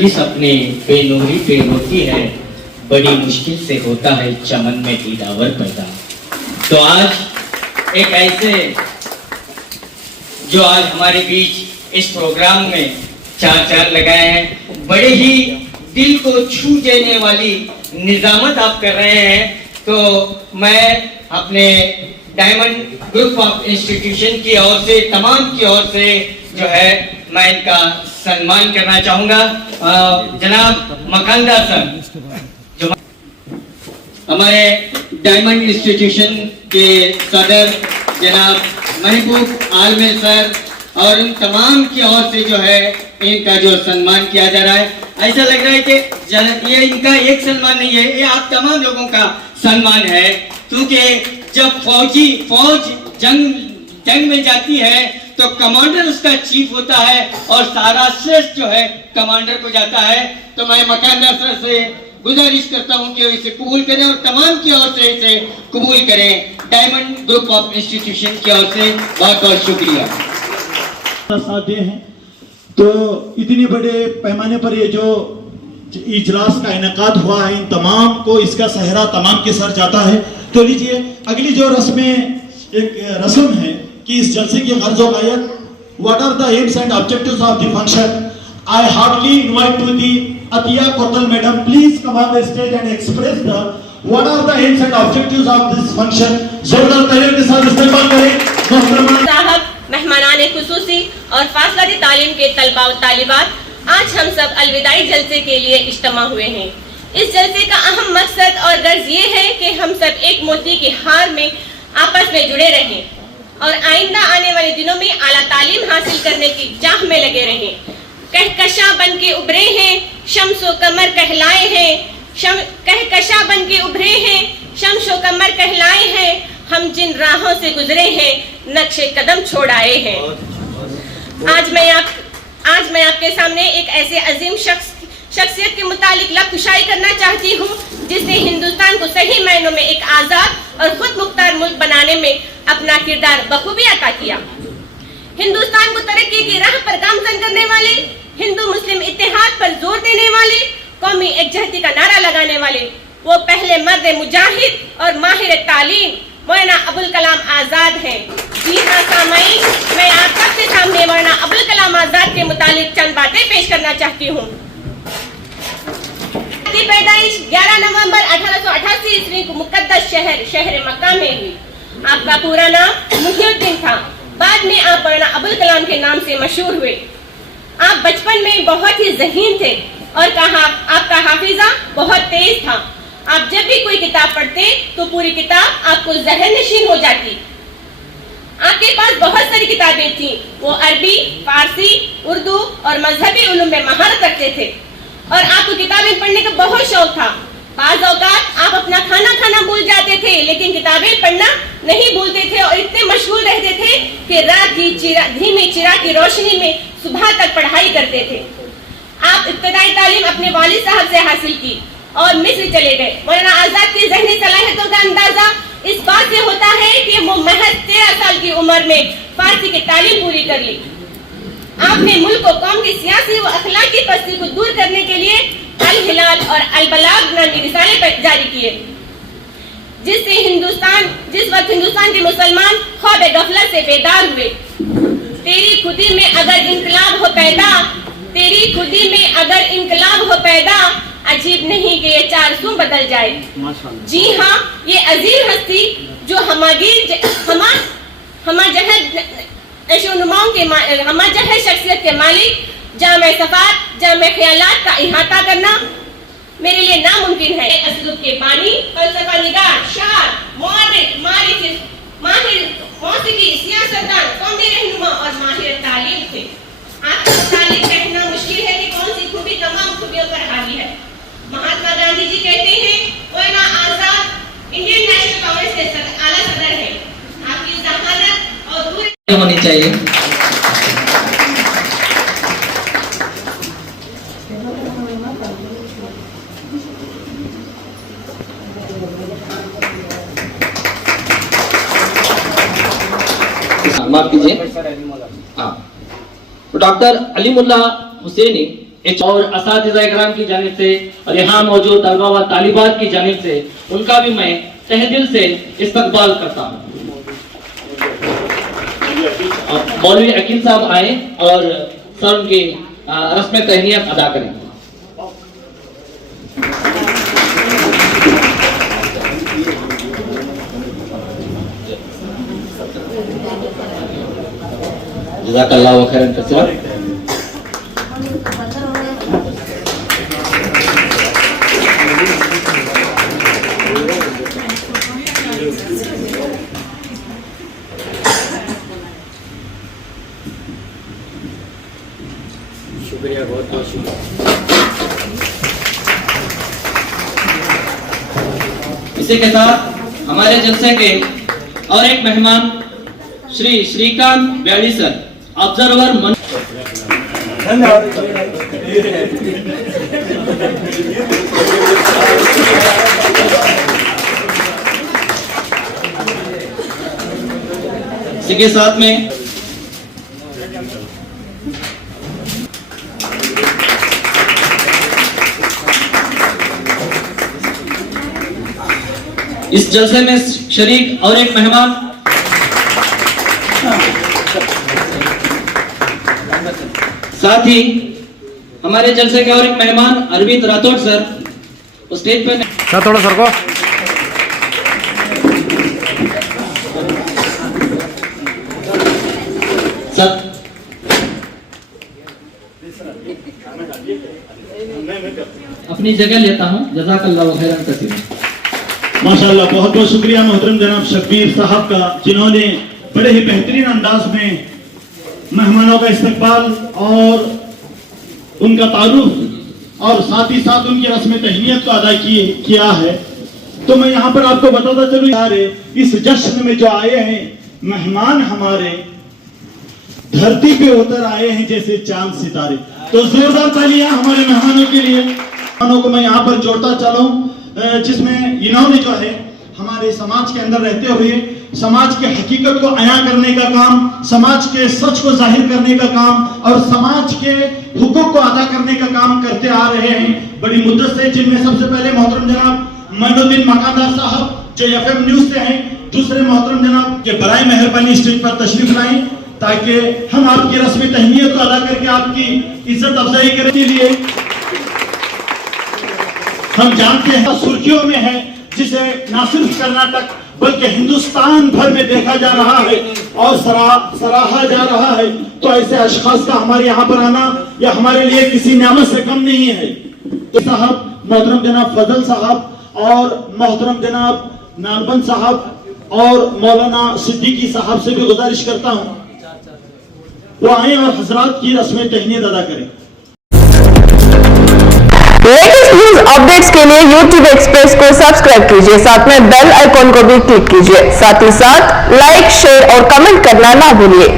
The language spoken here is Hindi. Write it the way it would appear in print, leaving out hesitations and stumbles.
गर्दिश अपने बेनूरी पे होती है, बड़ी मुश्किल से होता है चमन में दीदावर पैदा। तो आज एक ऐसे जो आज हमारे बीच इस प्रोग्राम में चार लगाए हैं, बड़े ही दिल को छू देने वाली निजामत आप कर रहे हैं। तो मैं अपने डायमंड ग्रुप ऑफ इंस्टीट्यूशन की ओर से, तमाम की ओर से जो है मैं इनका सम्मान करना चाहूंगा। जनाब मकानदा सर, जो हमारे डायमंड इंस्टीट्यूशन के सदर जनाब महबूब आलम सर, और उन तमाम की ओर से जो है इनका जो सम्मान किया जा रहा है। ऐसा लग रहा है कि ये इनका एक सम्मान नहीं है, ये आप तमाम लोगों का सम्मान है, क्योंकि जब फौज जंग में जाती है तो कमांडर उसका चीफ होता है और सारा श्रेष्ठ जो है कमांडर को जाता है। तो मैं मकानदार सर से गुजारिश करता हूं कि इसे कबूल करें और तमाम की ओर से इसे कबूल करें। डायमंड ग्रुप ऑफ इंस्टीट्यूशन की ओर से बहुत बहुत शुक्रिया। साथ हैं तो इतनी बड़े पैमाने पर ये जो इजलास का इनेकाद हुआ है, इन तमाम को इसका सहरा तमाम के सर जाता है। तो लीजिए अगली जो रस्म है कि इस जलसे की गर्ज व गायत, what are the aims and objectives of the function. I hardly invite to the Atiya Kotal madam, please come on the stage and express the what are the aims and objectives of this function. जोरदार तालियों के साथ इस्तेमाल करें। साहब, मेहमानाने खुसूसी और फासलाती तालीम के तलबा व तालिबात, आज हम सब अलविदाई जलसे के लिए इज्तिमा हुए हैं। इस जलसे का अहम मकसद और गर्ज ये है कि हम सब एक मोती के हार में आपस में जुड़े रहें और आइंदा आने वाले दिनों में आला तालीम हासिल करने की चाह में लगे रहें। कहकशा बन के उभरे हैं, शम्सो कमर कहलाए हैं, कहकशा बन के उभरे हैं, शम्सो कमर कहलाए हैं, हम जिन राहों से गुजरे हैं, नक्शे कदम छोड़ आए हैं। आज मैं आपके सामने एक ऐसे अजीम शख्सियत के मुतालिक लबकुशाई करना चाहती हूँ जिसने हिंदुस्तान को सही मायनों में एक आजाद और खुद मुख्तार मुल्क बनाने में अपना किरदार बखूबी अता किया। हिंदुस्तान को तरक्की की राह पर गामजन करने वाले, हिंदू मुस्लिम इत्तेहाद पर जोर देने वाले, कौमी एकजहती का नारा लगाने वाले वो पहले मर्द मुजाहिद और माहिर तालीम मौलाना अबुल कलाम आजाद हैं। जी हाँ सामाईन, मैं आप सबके सामने मौलाना अबुल कलाम आजाद के मुतालिक चंद बातें पेश करना चाहती हूँ। पैदाइश 11 नवंबर 1888 ईस्वी को मुकद्दस शहर मक्का में हुई। आपका पूरा नाम मुहिउद्दीन था। बाद में आप मौलाना अबुल कलाम के नाम से मशहूर हुए। आप बचपन में बहुत ही ज़हीन थे और आपका हाफिजा बहुत तेज था। आप जब भी कोई किताब पढ़ते तो पूरी किताब आपको ज़हन नशीन हो जाती। आपके पास बहुत सारी किताबें थीं। वो अरबी, फारसी, उर्दू और मजहबी उलूम में महारत रखते थे और आपको किताबें पढ़ने का बहुत शौक था। बाज़ औक़ात आप अपना खाना भूल जाते थे, लेकिन किताबें पढ़ना नहीं भूलते थे और इतने मशगूल रहते थे कि रात की धीमी चिराग की रोशनी में सुबह तक पढ़ाई करते थे। आप इब्तदाई तालीम अपने वालिद साहब से हासिल की और मिस्र चले गए। मौलाना आजाद की ज़हनी सलाहियतों का अंदाजा इस बात से होता है कि वो महज 13 साल की उम्र में फारसी की तालीम पूरी कर ली। आपने मुल्क को कौम की सियासी व अखलाकी पस्ती को दूर करने के लिए अल हिलाल और अल बलाग नामी रिसाले जारी किए, जिस वक्त हिंदुस्तान के मुसलमान ख्वाब गफलत से बेदार हुए। तेरी खुदी में अगर इनकलाब हो पैदा, अजीब नहीं कि ये 400 बदल जाए। जी हाँ, ये अजीम हस्ती जो हमाजहर शख्सियत के मालिक, जामे सफात, जामे ख्यालात का इहाता करना मेरे लिए नामुमकिन है। असलूब के पानी, फलसफा निगार, शार, मुअर्रिख, माहिर मौसीकी, सियासतदान, कौमी रहनुमा और माहिर तालीम थे। आपका तालीम कहना मुश्किल है कि कौन सी खूबी तमाम खूबियों पर हावी है। महात्मा गांधी जी कहते हैं मौलाना आजाद इंडियन नेशनल कांग्रेस के आला सदर हैं। आपकी जहानत और दूर होनी चाहिए। माफ कीजिए। हाँ, डॉक्टर अलीमुल्लाह हुसैनी और असातिज़ा इकराम की जानिब से और यहाँ मौजूद तलबा व तालिबात की जानिब से उनका भी मैं तहे दिल से इस्तकबाल करता हूँ। मौलवी अकील साहब आए और सर उनकी रस्म तहनीत अदा करें। जज़ाकल्लाहु खैरन कसीरा। शुक्रिया, बहुत बहुत शुक्रिया। इसी के साथ हमारे जलसे के और एक मेहमान श्री श्रीकांत ब्याड़ी सर ऑब्जर्वर मन इसी के साथ में इस जलसे में शरीक और एक मेहमान साथ ही हमारे जलसे के और एक मेहमान अरविंद राठौड़ सर स्टेज पर थोड़ा सर को अपनी जगह लेता हूं। जज़ाकल्लाहु खैरन कसीरा। माशाल्लाह, बहुत बहुत शुक्रिया मोहतरम जनाब शब्बीर साहब का, जिन्होंने बड़े ही बेहतरीन अंदाज में मेहमानों का इस्तकबाल और उनका तारुफ और साथ ही साथ उनकी रस्म तहनीत को अदा किया है। तो मैं यहाँ पर आपको बताता चलूं यार, इस जश्न में जो आए हैं मेहमान हमारे धरती पे उतर आए हैं जैसे चांद सितारे। तो जोरदार तालियां हमारे मेहमानों के लिए। मेहमानों को मैं यहाँ पर जोड़ता चलूं, जिसमें इन्होंने जो है हमारे समाज के अंदर रहते हुए समाज के हकीकत को अया करने का काम, समाज के सच को जाहिर करने का काम और समाज के हुकूक को अदा करने का काम करते आ रहे हैं बड़ी मुद्दत से। जिनमें सबसे पहले मोहतरम जनाब मोइनुद्दीन मकानदार साहब जो FM न्यूज से हैं। दूसरे मोहतरम जनाब के बराए मेहरबानी स्टेज पर तशरीफ लाएं ताकि हम आपकी रस्म तहनीत को अदा करके आपकी इज्जत अफजाई करने के लिए हम जानते हैं सुर्खियों में है, जिसे न सिर्फ कर्नाटक बल्कि हिंदुस्तान भर में देखा जा रहा है और सराहा जा रहा है। तो ऐसे अशखास का हमारे यहाँ पर आना या हमारे लिए किसी नियामत से कम नहीं है। तो साहब मोहतरम जनाब फजल साहब और मोहतरम जनाब नालबंद साहब और मौलाना सिद्दीकी साहब से भी गुजारिश करता हूँ वो आए और हजरात की रस्म तहनीत अदा करें। लेटेस्ट न्यूज अपडेट्स के लिए YouTube एक्सप्रेस को सब्सक्राइब कीजिए, साथ में बेल आइकॉन को भी क्लिक कीजिए। साथ ही साथ लाइक, शेयर और कमेंट करना ना भूलिए।